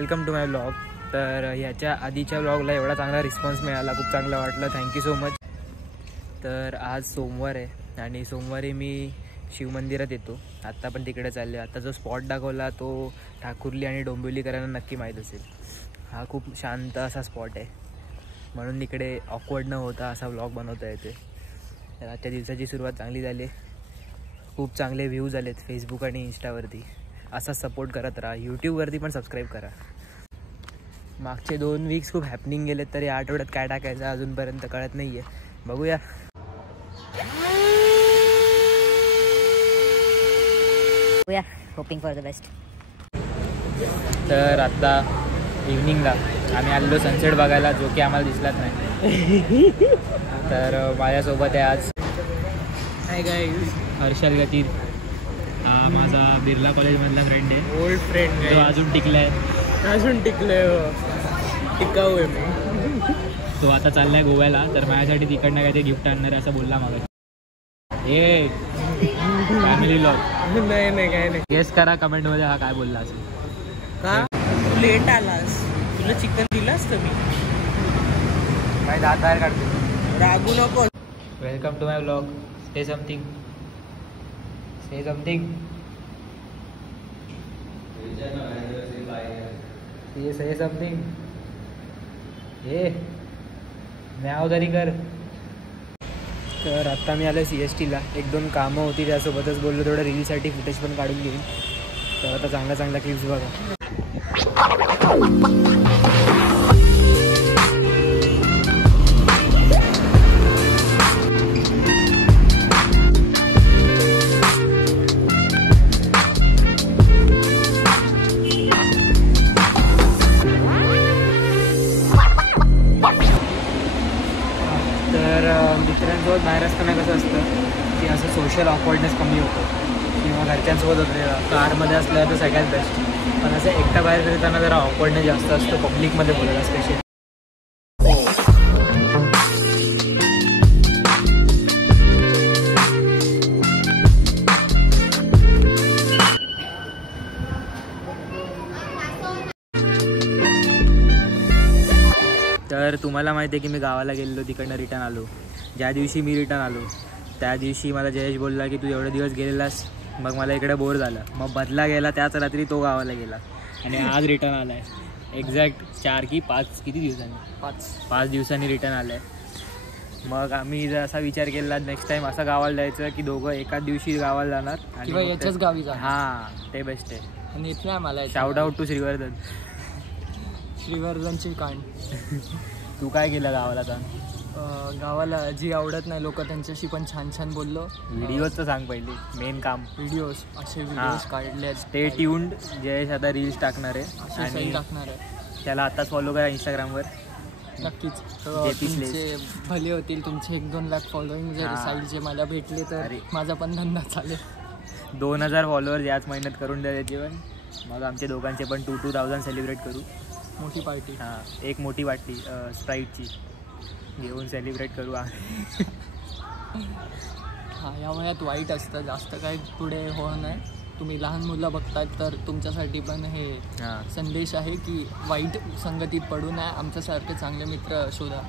Welcome to my blog. तर ह्याच्या आधीच्या ब्लॉगला एवढा चांगला रिस्पॉन्स मिळाला, खूप चांगलं वाटलं, थँक्यू सो मच. तर आज सोमवार आहे आणि सोमवारी मी शिवमंदिरात येतो. आत्ता पण तिकडे चालले. आता जो स्पॉट दाखवला तो ठाकुर्ली आणि डोंबिवलीकरांना नक्की माहीत असेल. हा खूप शांत असा स्पॉट आहे, म्हणून इकडे ऑकवर्ड न होता असा ब्लॉग बनवता येते. तर आजच्या दिवसाची सुरुवात चांगली झाली. खूप चांगले व्ह्यूज आलेत फेसबुक आणि इंस्टावरती. असा सपोर्ट करत राहा. यूट्यूबवरती पण सबस्क्राईब करा. मागचे 2 वीक्स खूप हॅपनिंग गेलेत, तर या आठवड्यात काय टाकायचं अजूनपर्यंत कळत नाही आहे. बघूया. Hoping for the best. तर आत्ता इव्हनिंगला आम्ही आलेलो सनसेट बघायला, जो की आम्हाला दिसलाच नाही. तर माझ्यासोबत आहे आज हाय गाईज, हर्षल गतीर. हा माझा बिर्ला कॉलेजमधला फ्रेंड आहे, ओल्ड फ्रेंड जो अजून टिकलाय. टिकाऊ आहे मी. तो आता चाललाय गोव्याला, तर माझ्यासाठी तिकडनं काय ते गिफ्ट आणणार आहे असं बोलला मला. ए फॅमिली ब्लॉग. नाही काय नाही. गेस करा कमेंटमध्ये हा काय बोलला असेल. का तू लेट आलास? तुला चिकन दिलास तर मी काय दात बाहेर काढतो. रागू नको. Welcome to my blog. Say something. Say something. Say something. ए म्यावदारी कर. तर आत्ता मी आलो CSTला. 1-2 कामं होती, त्यासोबतच बोललो थोडं रीलसाठी फुटेज पण काढून घेईन. तर आता चांगल्या क्लिप्स बघा. तर दुसऱ्यांसोबत बाहेर असताना कसं असतं की असं सोशल ऑकवर्डनेस कमी होतो, किंवा घरच्यांसोबत होते. कारमध्ये असलं तर सगळ्यात बेस्ट. पण असं एकटा बाहेर फिरताना जरा ऑकवर्डनेस जास्त असतो, पब्लिकमध्ये बोलायला स्पेशली. तर तुम्हाला माहिती आहे की मी गावाला गेलेलो, तिकडनं रिटर्न आलो. ज्या दिवशी मी रिटर्न आलो त्या दिवशी मला जयेश बोलला की तू एवढे दिवस गेलेलास, मग मला इकडे बोर झालं. मग बदला गेला, त्याच रात्री तो गावाला गेला आणि आज रिटर्न आला आहे. एक्झॅक्ट 4 की 5 किती दिवसांनी 5 दिवसांनी रिटर्न आलं आहे. मग आम्ही जर असा विचार केला नेक्स्ट टाईम असं गावाला जायचं की दोघं एकाच दिवशी गावाला जाणार किंवा याच्याच गावी जा. हां, ते बेस्ट आहे. आणि इथल्या मला शाउट आउट टू श्रीवर्धन. श्रीवर्धनची कांड. तू काय केलं गावाला? गावाला जी आवडत नाही लोक त्यांच्याशी पण छान बोललो. व्हिडिओचं सांग पहिले, मेन काम. व्हिडिओज असे व्हिडिओज काढले. Stay tuned. जयेश आता रील्स टाकणार आहे आणि टाकणार आहे. त्याला आताच फॉलो करा इंस्टाग्रामवर. नक्कीच. तुमचे भले होतील. तुमचे 1-2 लाख फॉलोईंग जर साईडचे मला भेटले तर माझा पण धंदा चालेल. 2000 फॉलोअर्स याच महिन्यात करून द्या त्याची पण. मग आमच्या दोघांचे पण 2,000 सेलिब्रेट करू. मोठी पार्टी. हां, एक मोठी पार्टी स्प्राईटची घेऊन सेलिब्रेट करू. हां, या वयात वाईट असतं, जास्त काय पुढे होणं नाही. तुम्ही लहान मुलं बघतात तर तुमच्यासाठी पण हे संदेश आहे की वाईट संगतीत पडू नये. आमच्यासारखे चांगले मित्र शोधा.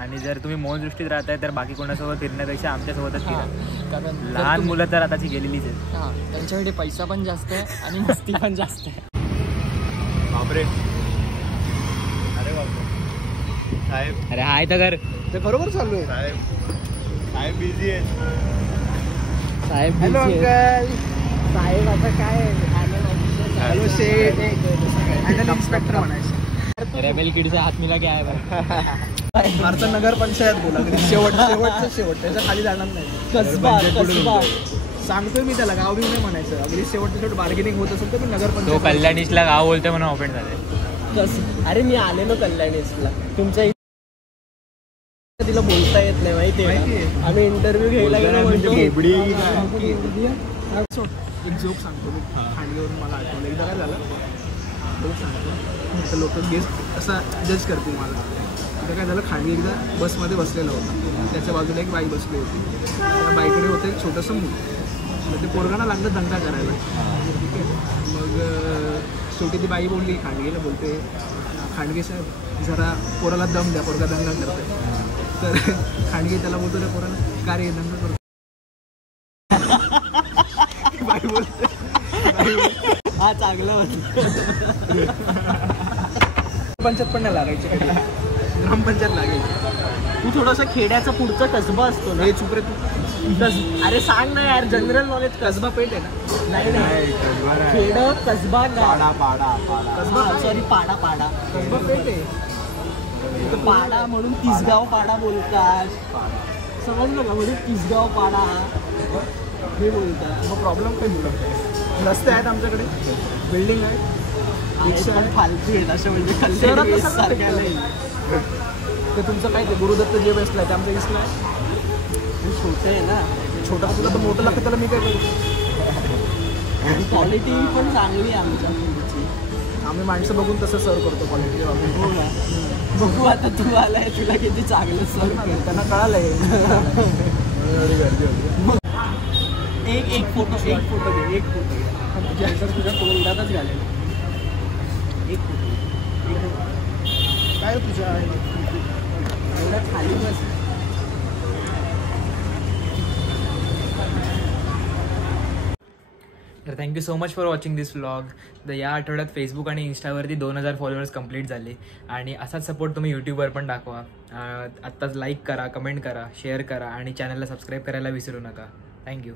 आणि जर तुम्ही मौन दृष्टीत राहताय तर बाकी कोणासोबत फिरण्यापेक्षा आमच्यासोबतच फिरा. कारण लहान मुलं तर आताची गेलेलीच आहेत. हां, त्यांच्याकडे पैसा पण जास्त आहे आणि मस्ती पण जास्त आहे. बापरे. साहेब, अरे हाय तर कर. ते बरोबर चालू आहे. साहेब बिझी आहे. साहेब हॅलो अंकल. साहेब आता काय हॅलो शेठ. हॅलो इन्स्पेक्टर म्हणायचं. रेबेल किडचा हात मिला क्या आहे. भारत नगर पंचायत बोला. शेवट त्याच्या खाली जाणार नाही. कसबा सांगतोय मी त्याला, गाव नाही म्हणायचं. अगदी शेवट बार्गेनिंग होत असेल तर मी नगर पंचायत. तो कल्याणीसला गाव बोलतोय म्हणून ऑफेंड झाले. अरे मी आलेलो कल्याणीसला. तुमच्या तिला बोलता येत नाही माहिती आहे. आम्ही इंटरव्ह्यू घ्यायला गेलो म्हणतो. एक जोक सांगतो मी. खांडीवरून मला आठवलं. एकदा काय झालं जोक सांगतो तर लोक गेस्ट असा जज करतील मला. एकदा काय झालं, खांडी एकदा बसमध्ये बसलेला होता. त्याच्या बाजूला एक बाई बसली होती. त्या बाईकडे होतं एक छोटंसं मूल. तर ते पोरगांना लागलं दंगा करायला. ठीक आहे. मग शेवटी ती बाई बोलली खांडगेला, बोलते खांडगे साहेब जरा पोराला दम द्या, पोरगा दंगा करतोय. तर खांडगे त्याला बोलतो त्या पोराला का रे दंगा करतो. बाई बोलते हा चांगलं होतं. पंचायत पण नाही लागायची, ग्रामपंचायत लागायची. तू थोडासा खेड्याचा पुढचा कसबा असतो ना. हे चुप रे तू. अरे सांग ना यार, जनरल नॉलेज. कसबा पेठ आहे ना. नाही खेड कसबा कसबा सॉरी पाडा पाडा कसबा पेठ आहे. पाडा म्हणून तिसगाव पाडा बोलतात, समजलं का? म्हणून तिसगाव पाडा हे बोलतात. मग प्रॉब्लेम काय बोलतो. रस्ते आहेत आमच्याकडे, बिल्डिंग आहे, रिक्षा आहे. फालतू आहेत असे म्हणजे शहरात कल्याण कसं सारख्या नाही. ते तुमचं काय ते गुरुदत्त जे बेस्टला आहे ते आमच्या ईस्टला आहे. छोटं आहे ना, छोटा तुला तर मोठं लागतं, त्याला मी काय करू. क्वालिटी पण चांगली आहे आमच्या फूडची. आम्ही माणसं बघून तसं सर्व करतो क्वालिटी. हो ना, बघू आता तू आलाय, तुला किती चांगलं सर्व केलं. त्यांना कळालंय. एक फोटो घे, एक फोटो घे. तुझ्या तोंडातच घालेल. एक फोटो काय तुझ्या एवढ्या खाली बस. तर thank you so much for watching this vlog. तर या आठवड्यात फेसबुक आणि इंस्टावरती 2000 फॉलोअर्स कंप्लीट झाले आणि असाच सपोर्ट तुम्ही यूट्यूबवर पण दाखवा. आत्ताच लाईक करा, कमेंट करा, शेअर करा आणि चॅनलला सबस्क्राईब करायला विसरू नका. थँक्यू.